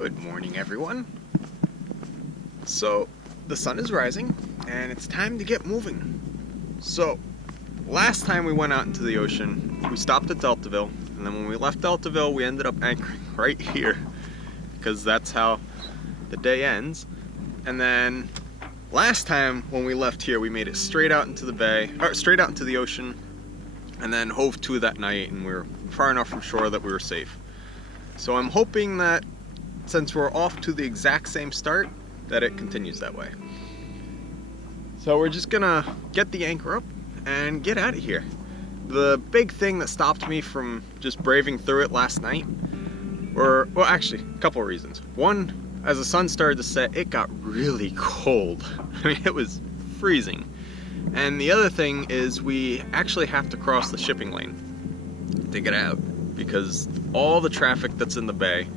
Good morning, everyone. So the sun is rising and it's time to get moving. So last time we went out into the ocean, we stopped at Deltaville, and then when we left Deltaville we ended up anchoring right here because that's how the day ends. And then last time when we left here, we made it straight out into the bay, or straight out into the ocean, and then hove to that night, and we were far enough from shore that we were safe. So I'm hoping that since we're off to the exact same start, that it continues that way. So we're just gonna get the anchor up and get out of here. The big thing that stopped me from just braving through it last night were, well, actually, a couple of reasons. One, as the sun started to set, it got really cold. I mean, it was freezing. And the other thing is we actually have to cross the shipping lane to get out because all the traffic that's in the bay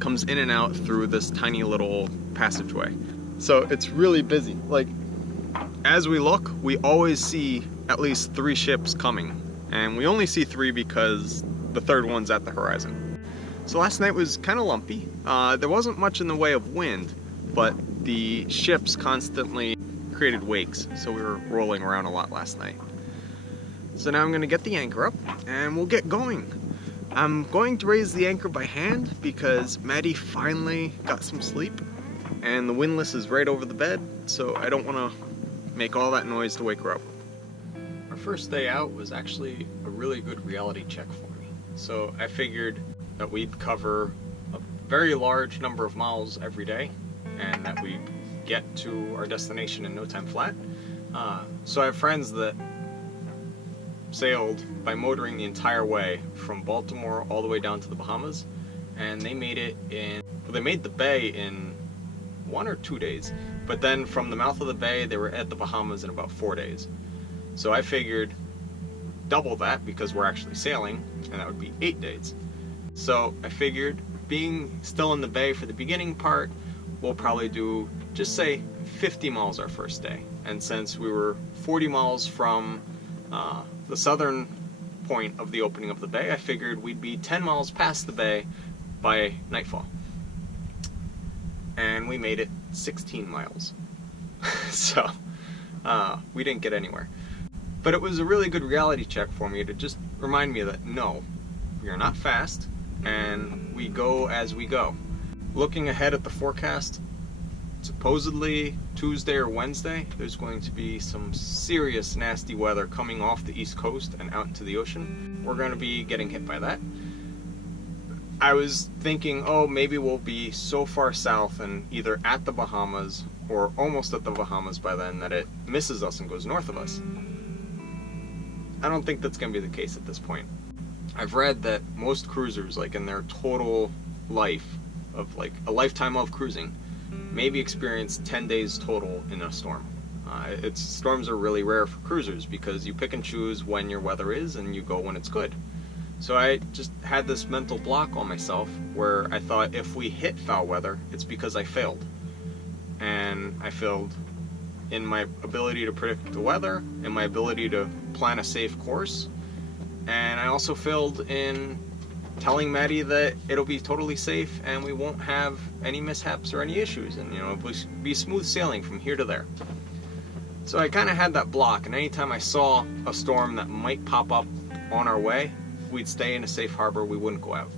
comes in and out through this tiny little passageway. So it's really busy. Like, as we look, we always see at least 3 ships coming, and we only see 3 because the third one's at the horizon. So last night was kind of lumpy. There wasn't much in the way of wind, but the ships constantly created wakes, so we were rolling around a lot last night. So now I'm gonna get the anchor up and we'll get going. I'm going to raise the anchor by hand because Maddie finally got some sleep and the windlass is right over the bed, so I don't want to make all that noise to wake her up. Our first day out was actually a really good reality check for me. So I figured that we'd cover a very large number of miles every day and that we'd get to our destination in no time flat. So I have friends that sailed by motoring the entire way from Baltimore all the way down to the Bahamas, and they made it in, well, they made the bay in 1 or 2 days, but then from the mouth of the bay they were at the Bahamas in about 4 days. So I figured double that because we're actually sailing, and that would be 8 days. So I figured being still in the bay for the beginning part, we'll probably do, just say 50 miles our first day. And since we were 40 miles from the southern point of the opening of the bay, I figured we'd be 10 miles past the bay by nightfall. And we made it 16 miles. So we didn't get anywhere. But it was a really good reality check for me to just remind me that no, we are not fast and we go as we go. Looking ahead at the forecast, supposedly Tuesday or Wednesday, there's going to be some serious nasty weather coming off the East Coast and out into the ocean. We're going to be getting hit by that. I was thinking, oh, maybe we'll be so far south and either at the Bahamas or almost at the Bahamas by then that it misses us and goes north of us. I don't think that's going to be the case at this point. I've read that most cruisers, like in their total life of like a lifetime of cruising, maybe experience 10 days total in a storm. Storms are really rare for cruisers because you pick and choose when your weather is and you go when it's good. So I just had this mental block on myself where I thought if we hit foul weather, it's because I failed. And I failed in my ability to predict the weather, in my ability to plan a safe course, and I also failed in telling Maddie that it'll be totally safe and we won't have any mishaps or any issues, and you know, it'll be smooth sailing from here to there. So I kind of had that block, and anytime I saw a storm that might pop up on our way, we'd stay in a safe harbor, we wouldn't go out.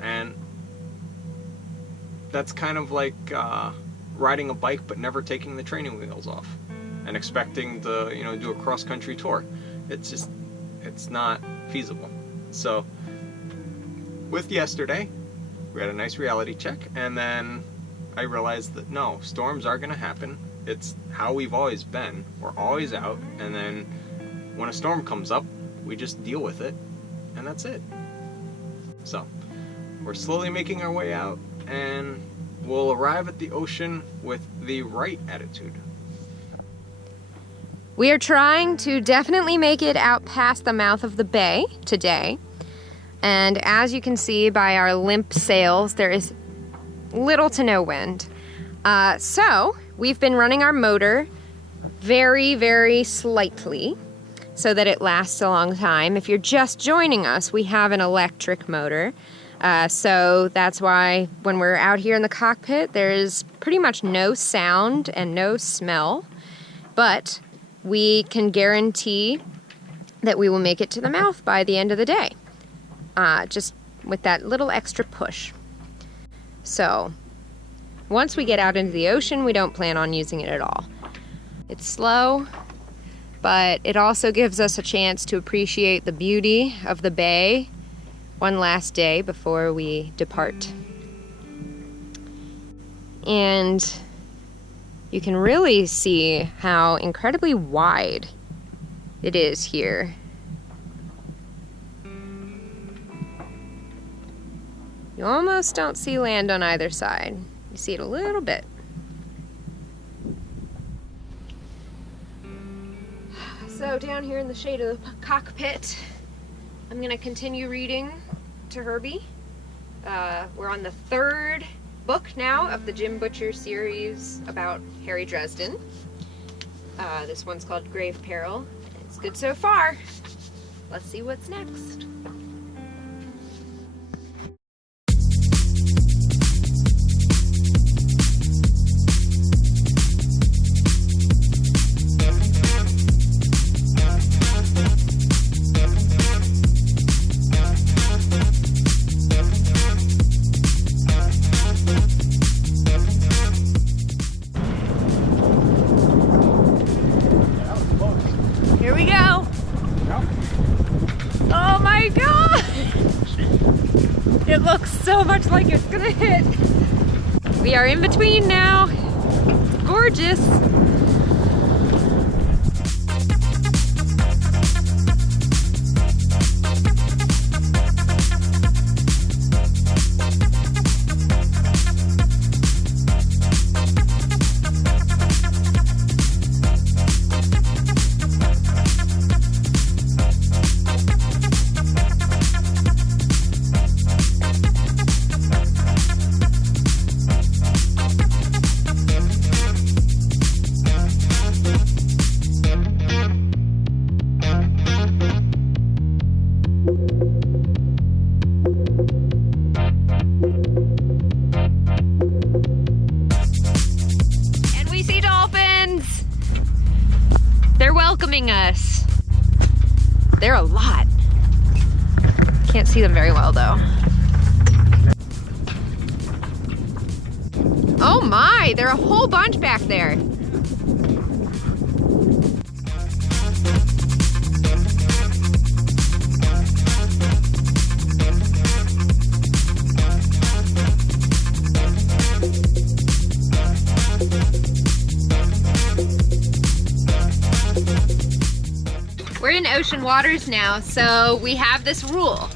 And that's kind of like riding a bike but never taking the training wheels off and expecting to, you know, do a cross-country tour. It's not feasible. So with yesterday, we had a nice reality check, and then I realized that no, storms are going to happen. It's how we've always been. We're always out, and then when a storm comes up, we just deal with it, and that's it. So we're slowly making our way out, and we'll arrive at the ocean with the right attitude. We are trying to definitely make it out past the mouth of the bay today. And as you can see by our limp sails, there is little to no wind. So we've been running our motor very, very slightly so that it lasts a long time. If you're just joining us, we have an electric motor. So that's why when we're out here in the cockpit, there's pretty much no sound and no smell, but we can guarantee that we will make it to the mouth by the end of the day, just with that little extra push. So once we get out into the ocean, we don't plan on using it at all. It's slow, but it also gives us a chance to appreciate the beauty of the bay one last day before we depart. And you can really see how incredibly wide it is here. You almost don't see land on either side. You see it a little bit. So down here in the shade of the cockpit, I'm gonna continue reading to Herbie. We're on the 3rd book now of the Jim Butcher series about Harry Dresden. This one's called Grave Peril. It's good so far. Let's see what's next. Here we go. Oh my god! It looks so much like it's gonna hit. We are in between now. It's gorgeous. They're welcoming us. They're a lot. Can't see them very well though. Oh my, there are a whole bunch back there. We're in ocean waters now, so we have this rule.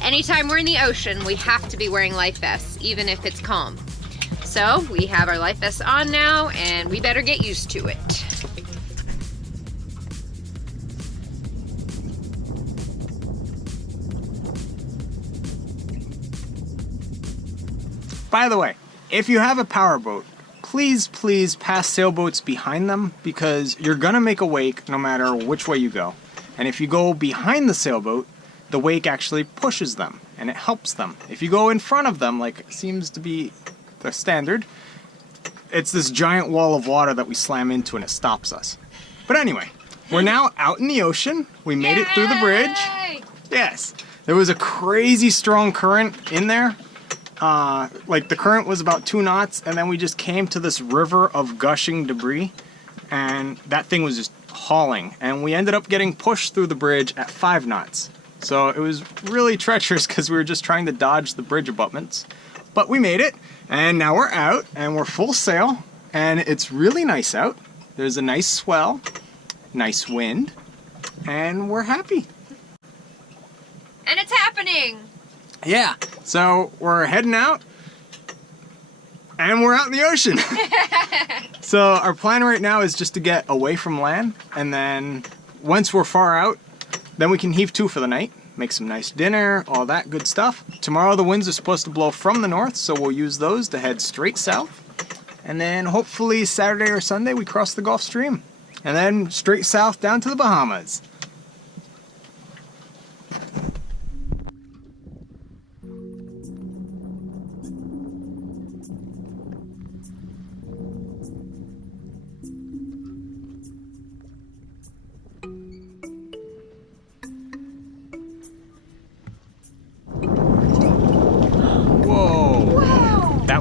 Anytime we're in the ocean, we have to be wearing life vests, even if it's calm. So we have our life vests on now, and we better get used to it. By the way, if you have a powerboat, please pass sailboats behind them, because you're gonna make a wake no matter which way you go. And if you go behind the sailboat, the wake actually pushes them and it helps them. If you go in front of them, like seems to be the standard, it's this giant wall of water that we slam into and it stops us. But anyway, we're now out in the ocean. We made it through the bridge. Yes, there was a crazy strong current in there. Like the current was about 2 knots, and then we just came to this river of gushing debris, and that thing was just hauling, and we ended up getting pushed through the bridge at 5 knots. So it was really treacherous because we were just trying to dodge the bridge abutments. But we made it, and now we're out, and we're full sail, and it's really nice out. There's a nice swell, nice wind, and we're happy. And it's happening! Yeah, so we're heading out, and we're out in the ocean. So our plan right now is just to get away from land, and then once we're far out, then we can heave to for the night, make some nice dinner, all that good stuff. Tomorrow the winds are supposed to blow from the north, so we'll use those to head straight south. And then hopefully Saturday or Sunday we cross the Gulf Stream, and then straight south down to the Bahamas.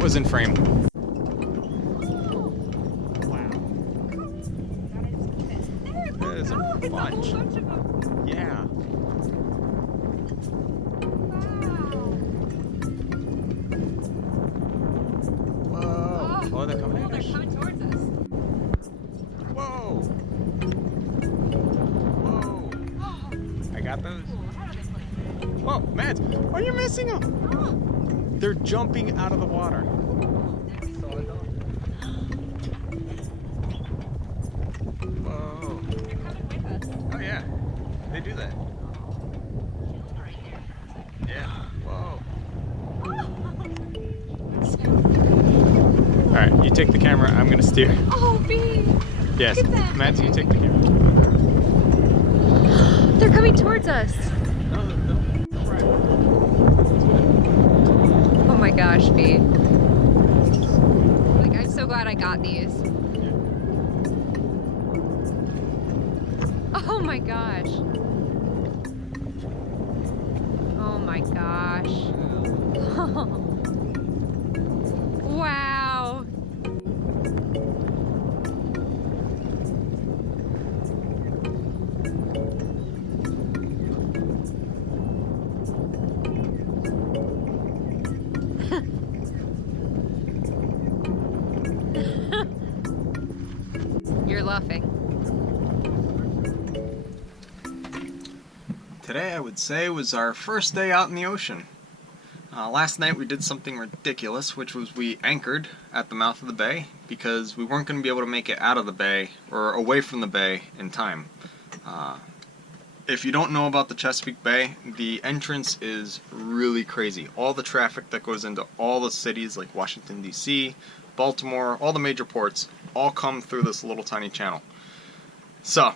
was in frame. There's a bunch. Yeah. Whoa. Oh, they're coming in. They're coming towards us. Whoa. Whoa. I got those. Whoa, Mads. Oh, you're missing them. They're jumping out of the water. Whoa. They're coming with us. Oh, yeah. They do that. Yeah. Whoa. Alright, you take the camera, I'm gonna steer. Oh, B! Yes, Look at them. Matt, you take the camera. They're coming towards us. Oh my gosh, B. Like, I'm so glad I got these. Oh my gosh. Oh my gosh. Wow. You're laughing. Today I would say was our first day out in the ocean. Last night we did something ridiculous, which was we anchored at the mouth of the bay because we weren't going to be able to make it out of the bay or away from the bay in time. If you don't know about the Chesapeake Bay, the entrance is really crazy. All the traffic that goes into all the cities like Washington, D.C., Baltimore, all the major ports, all come through this little tiny channel. So,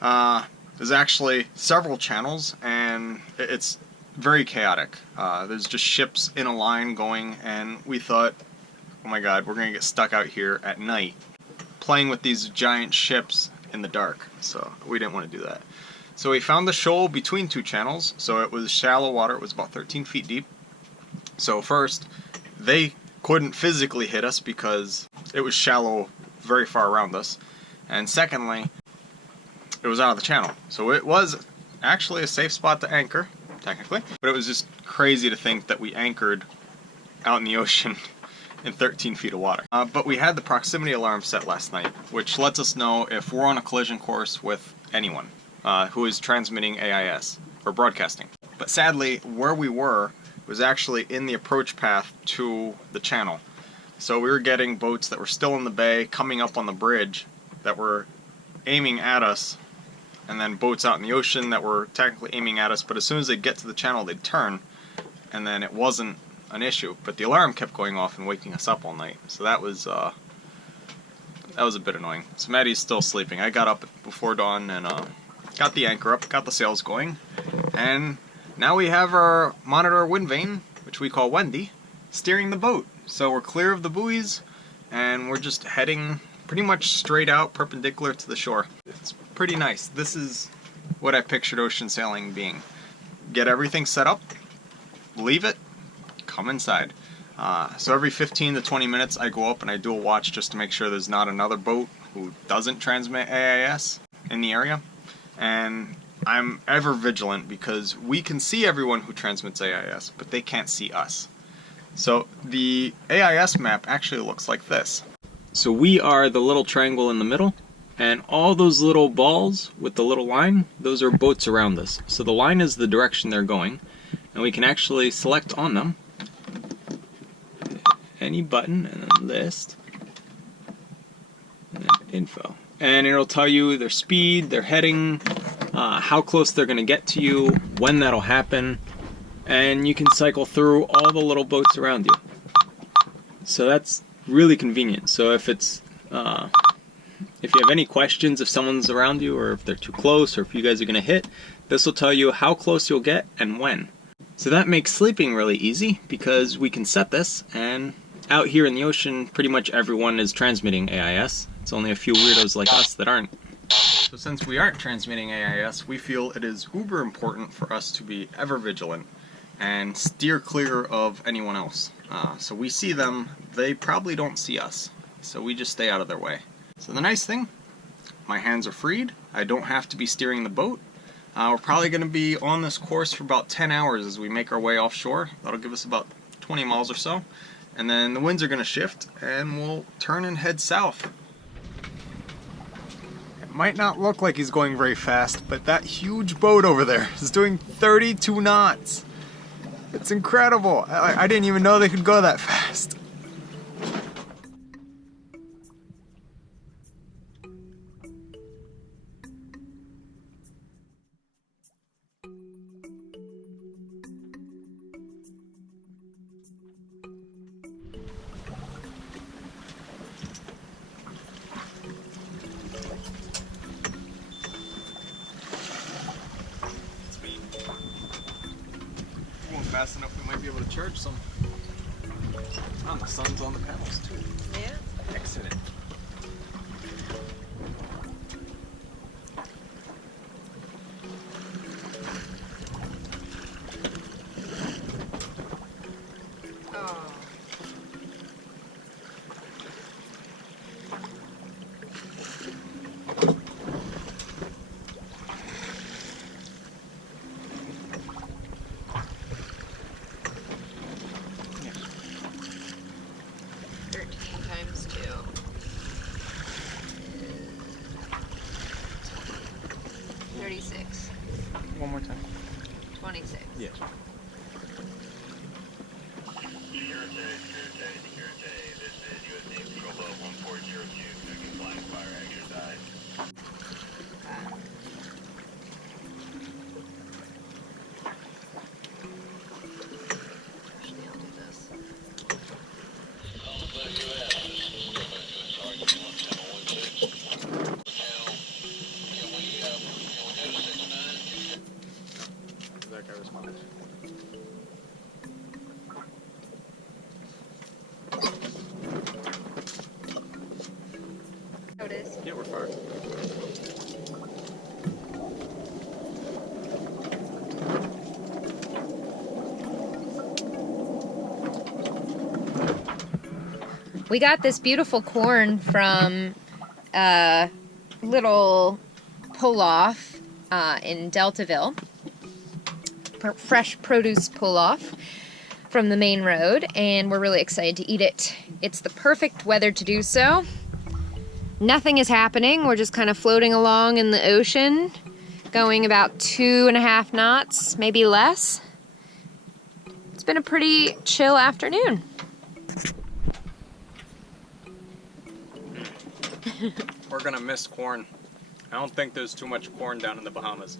there's actually several channels, and it's very chaotic. There's just ships in a line going, and we thought, oh my god, we're going to get stuck out here at night playing with these giant ships in the dark. So we didn't want to do that. So we found the shoal between two channels, so it was shallow water. It was about 13 feet deep. So first, they couldn't physically hit us because it was shallow very far around us. And secondly, it was out of the channel. So it was actually a safe spot to anchor, technically. But it was just crazy to think that we anchored out in the ocean in 13 feet of water. But we had the proximity alarm set last night, which lets us know if we're on a collision course with anyone who is transmitting AIS or broadcasting. But sadly, where we were was actually in the approach path to the channel. So we were getting boats that were still in the bay coming up on the bridge that were aiming at us, and then boats out in the ocean that were technically aiming at us, but as soon as they get to the channel they'd turn, and then it wasn't an issue. But the alarm kept going off and waking us up all night, so that was a bit annoying. So Maddie's still sleeping. I got up before dawn and got the anchor up, got the sails going, and now we have our monitor wind vane, which we call Wendy, steering the boat. So we're clear of the buoys, and we're just heading pretty much straight out, perpendicular to the shore. It's pretty nice. This is what I pictured ocean sailing being. Get everything set up, leave it, come inside. So every 15 to 20 minutes I go up and I do a watch just to make sure there's not another boat who doesn't transmit AIS in the area. And I'm ever vigilant because we can see everyone who transmits AIS, but they can't see us. So the AIS map actually looks like this. So we are the little triangle in the middle, and all those little balls with the little line, those are boats around us. So the line is the direction they're going, and we can actually select on them any button and then list and then info. And it'll tell you their speed, their heading, how close they're going to get to you, when that'll happen, and you can cycle through all the little boats around you. So that's really convenient. So if it's if you have any questions, if someone's around you or if they're too close or if you guys are going to hit, this will tell you how close you'll get and when. So that makes sleeping really easy because we can set this, and out here in the ocean pretty much everyone is transmitting AIS. It's only a few weirdos like us that aren't. So since we aren't transmitting AIS, we feel it is uber important for us to be ever vigilant and steer clear of anyone else. So we see them, they probably don't see us, so we just stay out of their way. So the nice thing, my hands are freed, I don't have to be steering the boat. We're probably going to be on this course for about 10 hours as we make our way offshore. That'll give us about 20 miles or so, and then the winds are going to shift and we'll turn and head south. It might not look like he's going very fast, but that huge boat over there is doing 32 knots. It's incredible. I didn't even know they could go that fast. Fast enough we might be able to charge some. Oh, the sun's on the panels too. Yeah. Excellent. Oh. Times 2. 36. One more time. 26. Yeah. That guy responded. Oh, it is? Yeah, we're fired. We got this beautiful corn from a little pull-off in Deltaville. Fresh produce pull-off from the main road, and we're really excited to eat it. It's the perfect weather to do so. Nothing is happening. We're just kind of floating along in the ocean, going about 2.5 knots, maybe less. It's been a pretty chill afternoon. We're gonna miss corn. I don't think there's too much corn down in the Bahamas.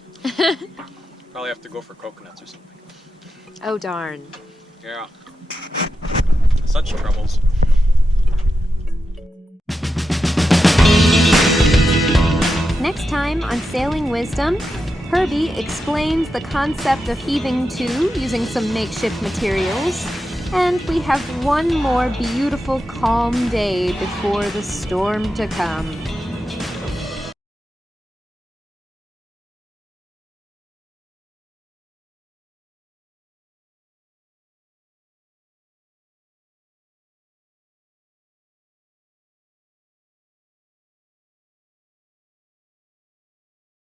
Probably have to go for coconuts or something. Oh, darn. Yeah. Such troubles. Next time on Sailing Wisdom, Herbie explains the concept of heaving to using some makeshift materials, and we have one more beautiful calm day before the storm to come.